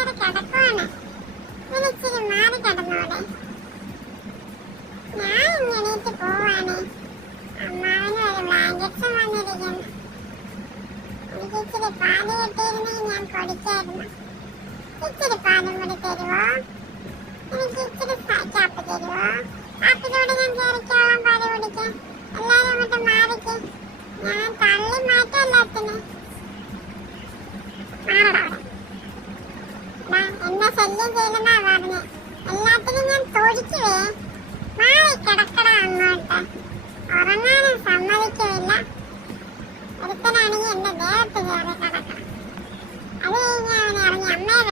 കയറി കിടക്കുവാണ്. ഇച്ചിരി മാറി കിടന്നോടെ. ഞാൻ എണീറ്റ് പോവാണ്. അമ്മാവന് ഒരു ബ്ലാങ്കറ്റ്സും വന്നിരിക്കുന്നു. എനിക്ക് ഇച്ചിരി പാല് കിട്ടിയിരുന്നെങ്കിൽ ഞാൻ കുടിക്കായിരുന്നു. ഇച്ചിരി പാലും കൂടി തരുവോ? എനിക്ക് ഇച്ചിരി കാപ്പ് തരുവോ? കാപ്പിലൂടെ ഞാൻ കയറിക്കോളാം പാല് കുടിക്കാൻ. എല്ലാരും അങ്ങോട്ട് മാറിക്ക്. ഞാൻ തള്ളി മാറ്റാം എല്ലാത്തിനും. എന്നെ ശല്യം ചെയ്യലെന്നാ പറഞ്ഞ. എല്ലാത്തിനും ഞാൻ തൊഴിക്കുവേ. മാറി കിടക്കട അങ്ങോട്ട്. ഉറങ്ങാനും സമ്മതിക്കില്ല. ഒരുത്തനാണെങ്കിൽ എന്റെ ദേഹത്ത് കയറി